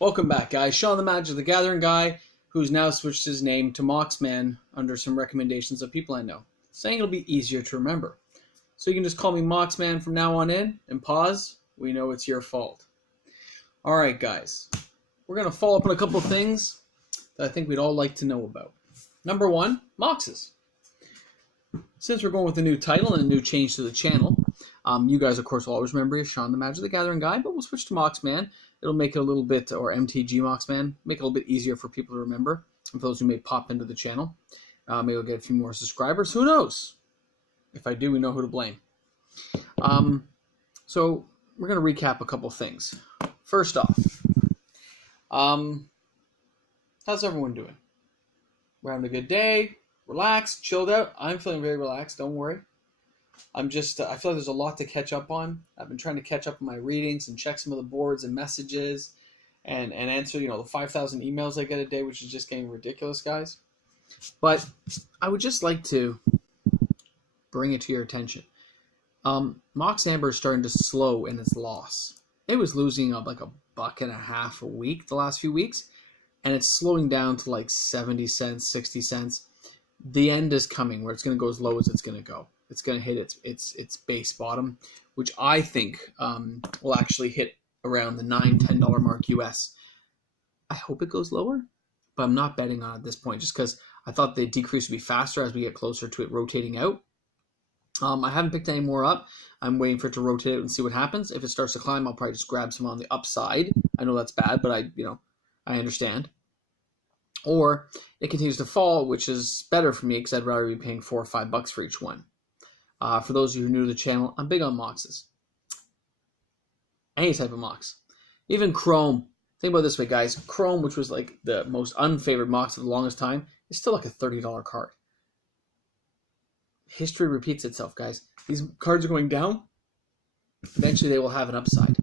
Welcome back, guys. Sean the Magic the Gathering guy, who's now switched his name to Moxman under some recommendations of people I know, saying it'll be easier to remember. So you can just call me Moxman from now on in, and pause. We know it's your fault. All right, guys. We're going to follow up on a couple of things that I think we'd all like to know about. Number one, MOXES. Since we're going with a new title and a new change to the channel, you guys, of course, will always remember Sean the Magic the Gathering guy, but we'll switch to Moxman. It'll make it a little bit, or MTG Moxman, make it a little bit easier for people to remember, and for those who may pop into the channel. Maybe we'll get a few more subscribers. Who knows? If I do, we know who to blame. So we're going to recap a couple things. First off, how's everyone doing? We're having a good day, relaxed, chilled out. I'm feeling very relaxed, don't worry. I feel like there's a lot to catch up on. I've been trying to catch up on my readings and check some of the boards and messages and answer, the 5,000 emails I get a day, which is just getting ridiculous, guys. But I would just like to bring it to your attention. Mox Amber is starting to slow in its loss. It was losing up like $1.50 a week the last few weeks, and it's slowing down to like 70 cents, 60 cents. The end is coming where it's going to go as low as it's going to go. It's going to hit its base bottom, which I think will actually hit around the $9, $10 mark US. I hope it goes lower, but I'm not betting on it at this point just because I thought the decrease would be faster as we get closer to it rotating out. I haven't picked any more up. I'm waiting for it to rotate out and see what happens. If it starts to climb, I'll probably just grab some on the upside. I know that's bad, but I understand. Or it continues to fall, which is better for me because I'd rather be paying $4 or $5 for each one. For those of you who are new to the channel, I'm big on MOXES. Any type of MOX. Even Chrome. Think about it this way, guys. Chrome, which was like the most unfavored MOX for the longest time, is still like a $30 card. History repeats itself, guys. These cards are going down. Eventually, they will have an upside.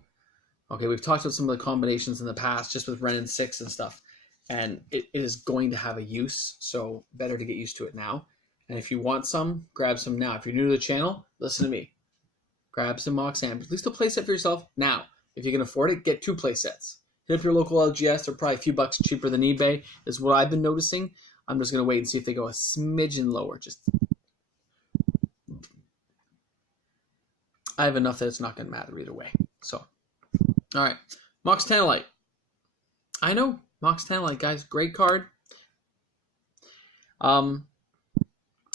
Okay, we've talked about some of the combinations in the past, just with Ren and 6 and stuff. And it is going to have a use, so better to get used to it now. And if you want some, grab some now. If you're new to the channel, listen to me. Grab some Mach Stanley. At least a play set for yourself now. If you can afford it, get 2 play sets. Hit up your local LGS. They're probably a few bucks cheaper than eBay, is what I've been noticing. I'm just going to wait and see if they go a smidgen lower. I have enough that it's not going to matter either way. So, all right. Mach Stanley. I know. Mach Stanley, guys. Great card.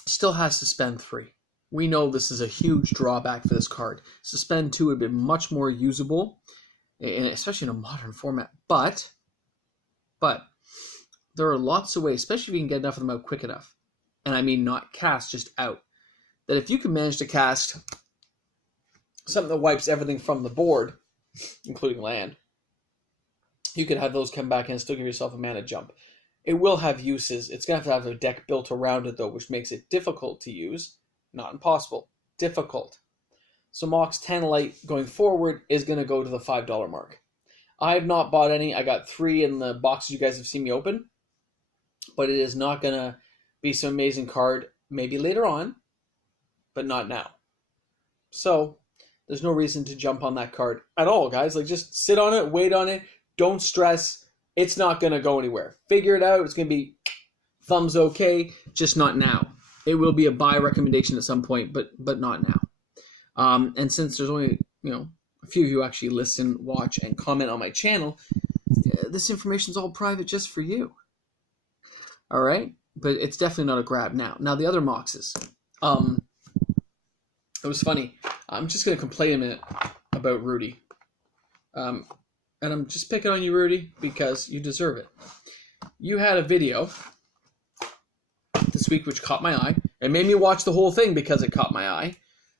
Still has Suspend 3. We know this is a huge drawback for this card. Suspend 2 would have been much more usable, especially in a modern format. But there are lots of ways, especially if you can get enough of them out quick enough. And I mean not cast, just out. That if you can manage to cast something that wipes everything from the board, including land, you could have those come back and still give yourself a mana jump. It will have uses. It's going to have a deck built around it, though, which makes it difficult to use. Not impossible. Difficult. So Mach Stanley going forward is going to go to the $5 mark. I have not bought any. I got 3 in the boxes you guys have seen me open. But it is not going to be some amazing card. Maybe later on, but not now. So there's no reason to jump on that card at all, guys. Like, just sit on it, wait on it. Don't stress. It's not going to go anywhere. Figure it out. It's going to be thumbs okay, just not now. It will be a buy recommendation at some point, but not now. And since there's only, a few of you actually listen, watch, and comment on my channel, this information is all private just for you. All right? But it's definitely not a grab now. Now, the other MOXES. It was funny. I'm just going to complain a minute about Rudy. And I'm just picking on you, Rudy, because you deserve it. You had a video this week which caught my eye. It made me watch the whole thing because it caught my eye,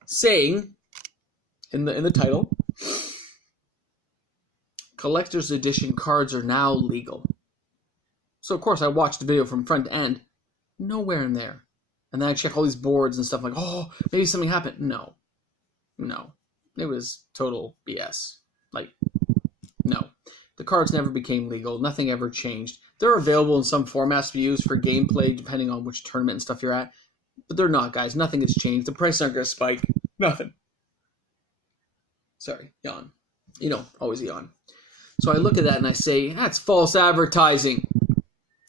saying in the title, collector's edition cards are now legal. So, of course, I watched the video from front to end. Nowhere in there. And then I check all these boards and stuff like, oh, maybe something happened. No. It was total BS. No. The cards never became legal. Nothing ever changed. They're available in some formats to be used for gameplay, depending on which tournament and stuff you're at. But they're not, guys. Nothing has changed. The prices aren't going to spike. Nothing. Sorry, yawn. Always yawn. So I look at that and I say, that's false advertising.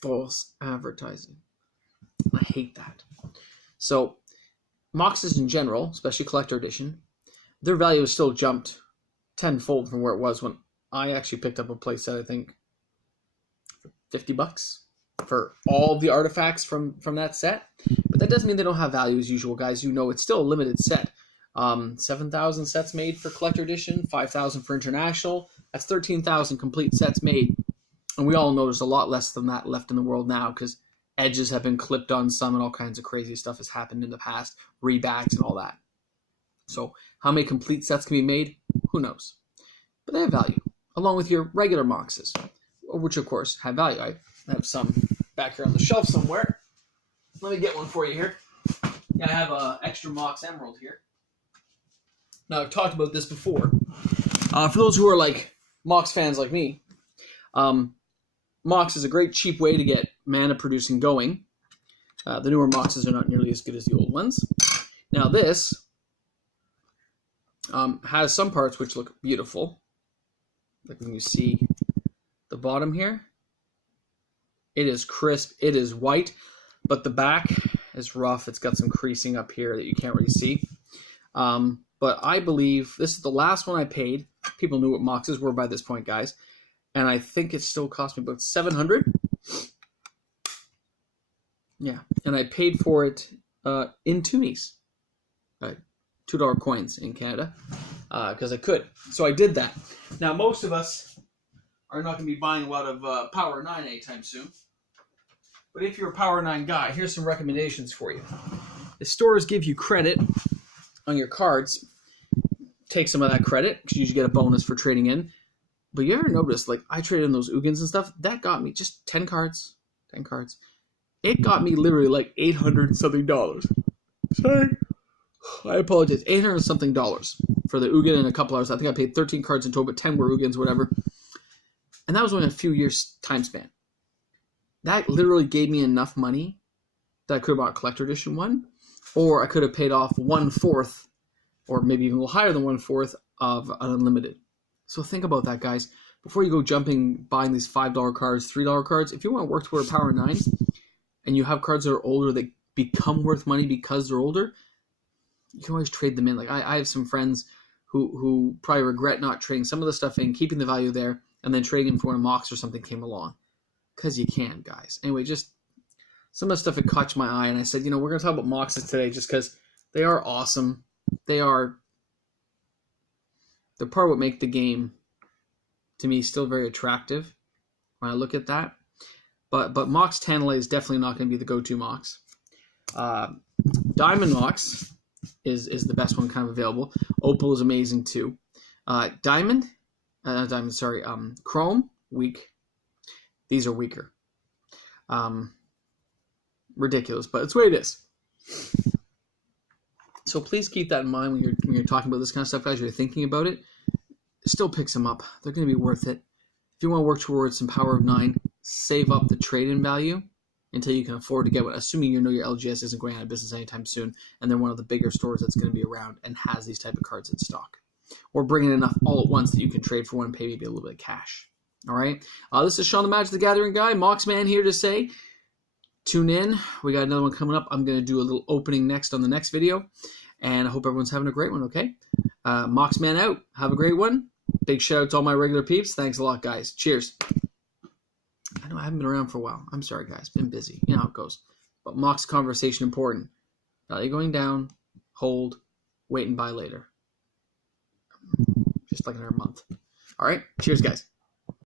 False advertising. I hate that. So MOXES in general, especially collector edition, their value has still jumped tenfold from where it was when I actually picked up a playset, I think, for $50 for all the artifacts from that set. But that doesn't mean they don't have value as usual, guys. You know, it's still a limited set. 7,000 sets made for collector edition, 5,000 for international. That's 13,000 complete sets made. And we all know there's a lot less than that left in the world now because edges have been clipped on some and all kinds of crazy stuff has happened in the past, rebacks and all that. So how many complete sets can be made? Who knows? But they have value, along with your regular MOXES, which of course have value. I have some back here on the shelf somewhere. Let me get one for you here. Yeah, I have an extra MOX Emerald here. Now, I've talked about this before. For those who are like MOX fans like me, MOX is a great cheap way to get mana producing going. The newer MOXes are not nearly as good as the old ones. Now this has some parts which look beautiful. Like when you see the bottom here, it is crisp, it is white, but the back is rough. It's got some creasing up here that you can't really see. But I believe this is the last one I paid. People knew what MOXes were by this point, guys. And I think it still cost me about $700. Yeah, and I paid for it in toonies, $2 coins in Canada, because I could. So I did that. Now, most of us are not going to be buying a lot of Power 9 anytime soon. But if you're a Power 9 guy, here's some recommendations for you. The stores give you credit on your cards. Take some of that credit, because you usually get a bonus for trading in. But you ever notice, like, I traded in those Ugins and stuff, that got me just 10 cards. 10 cards. It got me literally like $800 something. Sorry. I apologize. $800 something for the Ugin and a couple hours. I think I paid 13 cards in total, but 10 were Ugins, whatever. And that was only a few years time span. That literally gave me enough money that I could have bought a collector edition one, or I could have paid off 1/4, or maybe even a little higher than 1/4 of an unlimited. So think about that, guys. Before you go buying these $5 cards, $3 cards, if you want to work toward a Power 9, and you have cards that are older that become worth money because they're older, you can always trade them in. Like I have some friends who probably regret not trading some of the stuff in, keeping the value there, and then trading them for when a MOX or something came along. Because you can, guys. Anyway, just some of the stuff that caught my eye, and I said, you know, we're going to talk about MOXes today just because they are awesome. They're part of what make the game, to me, still very attractive when I look at that. But Mach Stanley is definitely not going to be the go-to MOX. Diamond MOX is the best one kind of available. Opal is amazing too. Chrome, weak. These are weaker. Ridiculous, but it's the way it is. So please keep that in mind when you're talking about this kind of stuff, guys. You're thinking about it. Still pick some up. They're going to be worth it. If you want to work towards some Power of 9, save up the trade-in value until you can afford to get one, assuming you know your LGS isn't going out of business anytime soon, and they're one of the bigger stores that's going to be around and has these type of cards in stock. Or bring in enough all at once that you can trade for one and pay maybe a little bit of cash. All right? This is Sean the Magic the Gathering guy, Mox Man here to say, tune in. We got another one coming up. I'm going to do a little opening next on the next video, and I hope everyone's having a great one, okay? Mox Man out. Have a great one. Big shout out to all my regular peeps. Thanks a lot, guys. Cheers. I know I haven't been around for a while. I'm sorry, guys. Been busy. You know how it goes. But Mox conversation important. Value going down. Hold. Wait and buy later. Just like another month. All right. Cheers, guys.